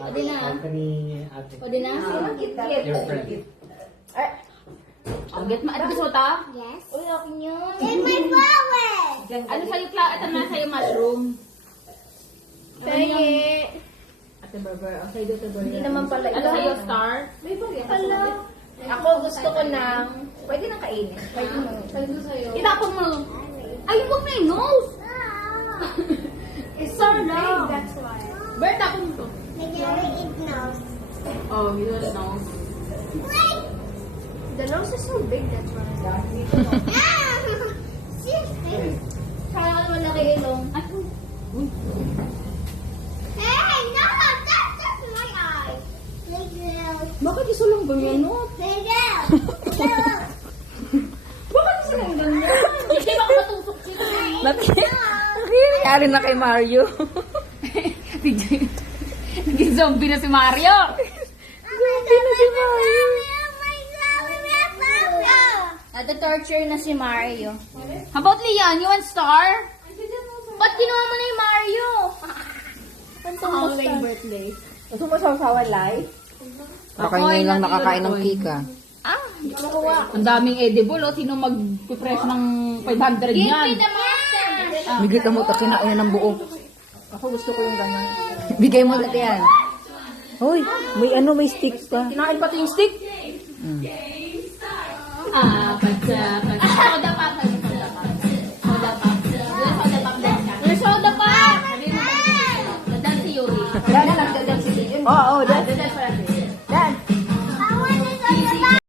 Pwede na. Company ate. Pwede na? Your friend. Ang get ma. Ano gusto mo ta? Yes. Uy, akin yun. In my flower. Ano sa'yo, ito na sa'yo mushroom. Sige. Ate Berber, ang sa'yo dito Berber. Hindi naman pala Ano ito. sa'yo, star? Hello. Ako gusto ko ng... Pwede nang kainin. Pwede mo. Itapon mo. Ay, huwag na yung nose. It's so big, that's why. Bert, tapon mo to. Nagari eat nose. Oh, you don't know. Wait! The nose is so big, that's why. Seriously? Saka naman laki ilong. Ay, Hey, no! That's just my eye. bakit isa lang ba yun? No? Bakit isa lang ganyan? Hindi ba ako matusok sila? Nangyari na kay Mario. Naging zombie na si Mario. Nata-torture na si Mario. How about Lian? You want star? Ba't ginawa mo na yung Mario? Holiday birthday. Gusto mo sawasawan live? Baka Ako, ngayon lang ay, nakakain ng natulog. kika. Ang daming edible, oh. Sino mag-press ng 500 yan? Bigay ka mo, kinain ng buo. Ako gusto ko yung ganyan. Bigay mo na yan. Hoy, may stick pa. Kinain pati yung stick? Ah, pagsa